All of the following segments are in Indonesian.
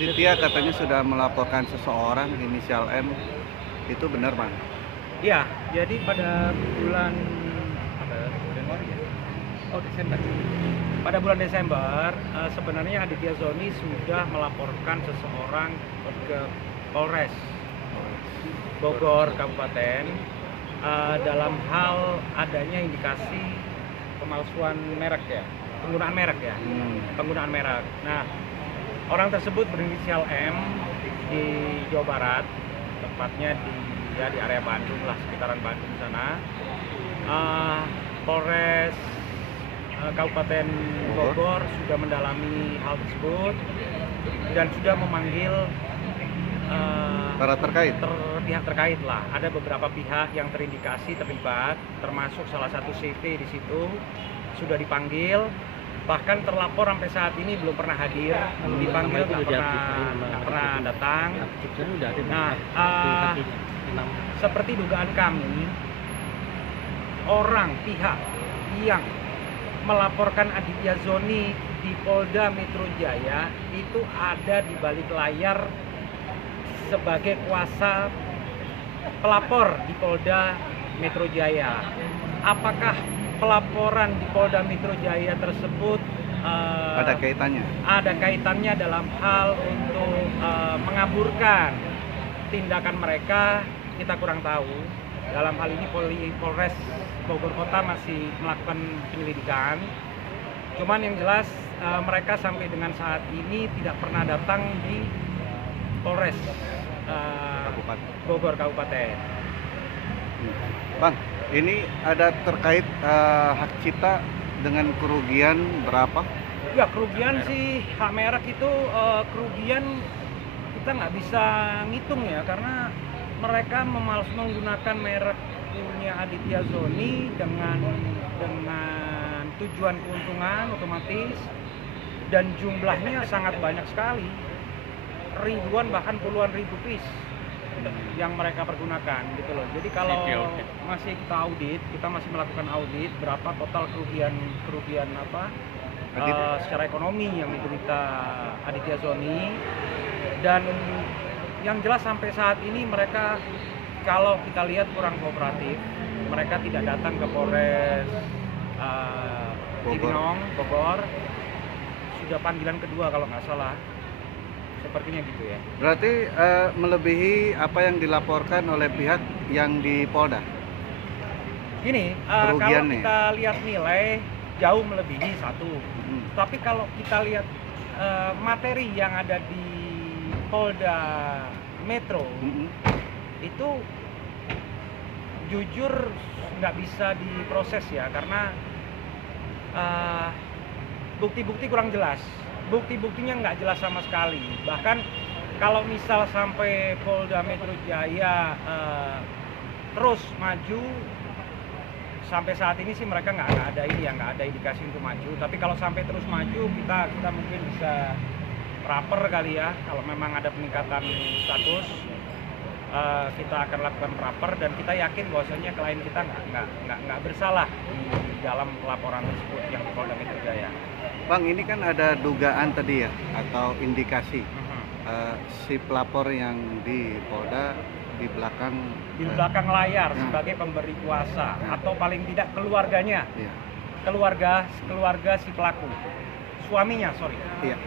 Aditya katanya sudah melaporkan seseorang inisial M. Itu benar, Bang? Iya, jadi pada bulan apa ya, Januari ya? Oh, Desember. Pada bulan Desember, sebenarnya Aditya Zoni sudah melaporkan seseorang ke Polres Bogor Kabupaten dalam hal adanya indikasi pemalsuan merek ya, penggunaan merek ya, penggunaan merek. Nah, orang tersebut berinisial M di Jawa Barat, tepatnya di area Bandung lah, sekitaran Bandung sana. Polres Kabupaten Bogor sudah mendalami hal tersebut dan sudah memanggil Para terkait? pihak terkait lah. Ada beberapa pihak yang terindikasi terlibat, termasuk salah satu CT di situ sudah dipanggil. Bahkan terlapor sampai saat ini belum pernah hadir, dipanggil nggak pernah datang. Nah, seperti dugaan kami, pihak yang melaporkan Aditya Zoni di Polda Metro Jaya itu ada di balik layar sebagai kuasa pelapor di Polda Metro Jaya. Apakah pelaporan di Polda Metro Jaya tersebut Ada kaitannya? Ada kaitannya dalam hal untuk mengaburkan tindakan mereka? Kita kurang tahu. Dalam hal ini Polres Bogor Kota masih melakukan penyelidikan. Cuman yang jelas mereka sampai dengan saat ini tidak pernah datang di Polres Bogor Kabupaten. Bang, ini ada terkait hak cipta dengan kerugian berapa? Ya, kerugian sih hak merek itu kerugian kita nggak bisa ngitung ya, karena mereka menggunakan merek punya Aditya Zoni dengan tujuan keuntungan otomatis, dan jumlahnya sangat banyak sekali, ribuan bahkan puluhan ribu piece yang mereka pergunakan gitu loh. Jadi kalau masih kita masih melakukan audit berapa total kerugian secara ekonomi yang diderita Aditya Zoni, dan yang jelas sampai saat ini mereka, kalau kita lihat, kurang kooperatif. Mereka tidak datang ke Polres Cibinong, Bogor. Sudah panggilan kedua kalau nggak salah. Sepertinya gitu ya. Berarti melebihi apa yang dilaporkan oleh pihak yang di Polda? Gini, kalau kita lihat nilai jauh melebihi satu. Tapi kalau kita lihat materi yang ada di Polda Metro, itu jujur nggak bisa diproses ya, karena bukti-bukti kurang jelas. Bukti-buktinya nggak jelas sama sekali. Bahkan kalau misal sampai Polda Metro Jaya terus maju, sampai saat ini sih mereka nggak ada indikasi untuk maju. Tapi kalau sampai terus maju, kita mungkin bisa raper kali ya. Kalau memang ada peningkatan status, kita akan lakukan raper, dan kita yakin bahwasanya klien kita nggak bersalah di dalam laporan tersebut yang di Polda Metro Jaya. Bang, ini kan ada dugaan tadi ya, atau indikasi si pelapor yang di Polda di belakang layar sebagai pemberi kuasa, atau paling tidak keluarganya, keluarga si pelaku, suaminya, Iya.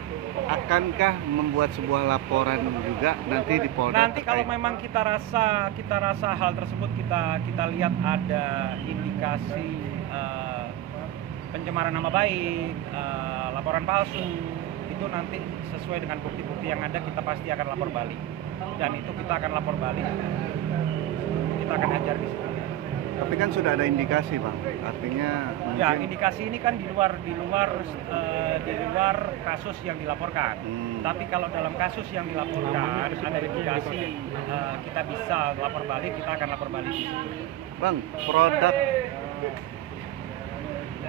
Akankah membuat sebuah laporan juga nanti di Polda? Nanti kalau memang kita rasa hal tersebut, kita lihat ada indikasi pencemaran nama baik, laporan palsu, itu nanti sesuai dengan bukti-bukti yang ada, kita pasti akan lapor balik. Dan itu kita akan lapor balik, kita akan hajar di situ. Tapi kan sudah ada indikasi, Bang. Artinya mungkin... Ya, indikasi ini kan di luar kasus yang dilaporkan. Tapi kalau dalam kasus yang dilaporkan ada indikasi kita bisa lapor balik, kita akan lapor balik. Bang,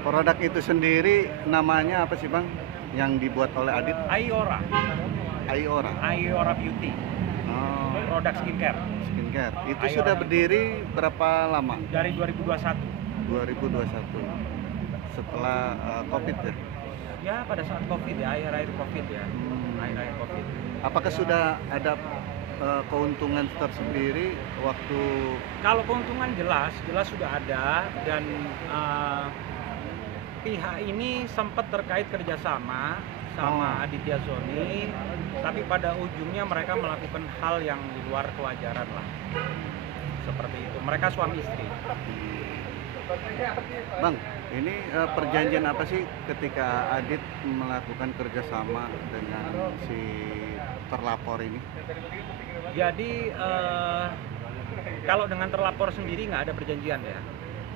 produk itu sendiri namanya apa sih, Bang? Yang dibuat oleh Adit? Aiora Beauty. Oh. Produk skincare. Itu Aiora sudah berdiri berapa lama? Dari 2021. 2021. Setelah COVID ya? Ya, pada saat COVID ya, akhir-akhir COVID ya. Akhir-akhir COVID. Apakah sudah ada keuntungan tersendiri waktu Kalau keuntungan jelas sudah ada, dan pihak ini sempat terkait kerjasama sama Aditya Zoni, tapi pada ujungnya mereka melakukan hal yang di luar kewajaran lah, seperti itu. Mereka suami istri. Bang, ini perjanjian apa sih ketika Adit melakukan kerjasama dengan si terlapor ini? Jadi kalau dengan terlapor sendiri nggak ada perjanjian ya.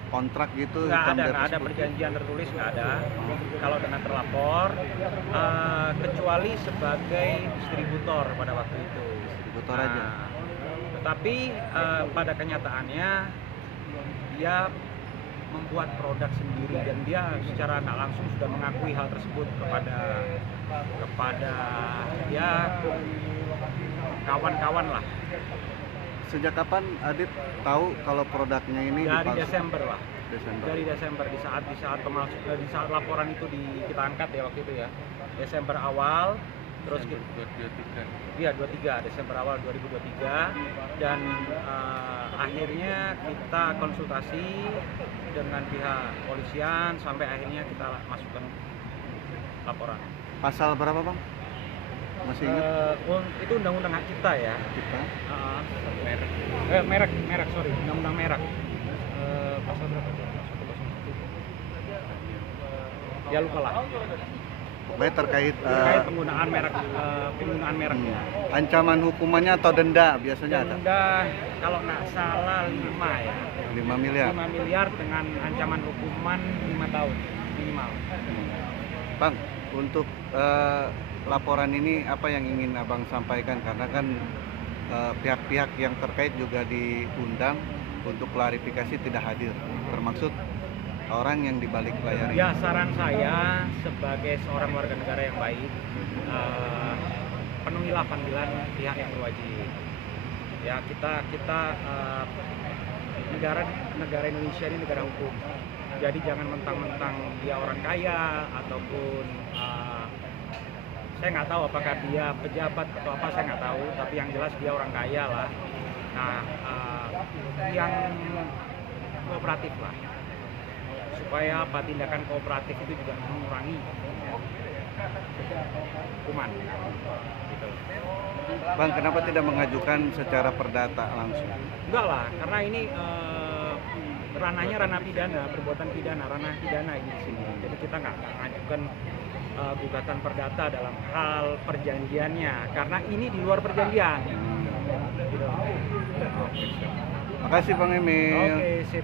Kontrak gitu? Nggak ada perjanjian tertulis, nggak ada. Kalau dengan terlapor, kecuali sebagai distributor pada waktu itu. Distributor aja. Tetapi pada kenyataannya dia membuat produk sendiri, dan dia secara nggak langsung sudah mengakui hal tersebut kepada ya kawan-kawan lah. Sejak kapan Adit tahu kalau produknya ini Dari dipalsu? Desember lah. Desember. Dari Desember, di saat laporan itu kita angkat ya waktu itu ya. Desember awal, terus Iya, 23 Desember awal 2023, dan akhirnya kita konsultasi dengan pihak polisian sampai akhirnya kita masukkan laporan. Pasal berapa, Bang? Masih ingat? Itu undang-undang hak cipta ya. Kita Merek, sorry, undang-undang merek. Pasal berapa? 101. Ya lupa lah. Pokoknya terkait Penggunaan mereknya. ancaman hukumannya atau denda biasanya ada? Denda kalau nggak salah 5 ya. 5 miliar. 5 miliar dengan ancaman hukuman 5 tahun minimal. Bang, untuk laporan ini apa yang ingin Abang sampaikan? Karena kan pihak-pihak yang terkait juga diundang untuk klarifikasi tidak hadir, termasuk orang yang dibalik layar ini. Ya, saran saya sebagai seorang warga negara yang baik, penuhilah panggilan pihak yang berwajib. Ya, kita negara Indonesia ini negara hukum. Jadi jangan mentang-mentang dia orang kaya ataupun saya nggak tahu apakah dia pejabat atau apa, saya nggak tahu, tapi yang jelas dia orang kaya lah. Nah, yang kooperatif lah, supaya apa, tindakan kooperatif itu juga mengurangi hukuman gitu. Bang, kenapa tidak mengajukan secara perdata langsung? Enggak lah, karena ini ranahnya ranah pidana, perbuatan pidana, ranah pidana ini di sini. Jadi kita nggak mengajukan gugatan perdata dalam hal perjanjiannya, karena ini di luar perjanjian. Gitu. Makasih Bang Emil. Oke, sip.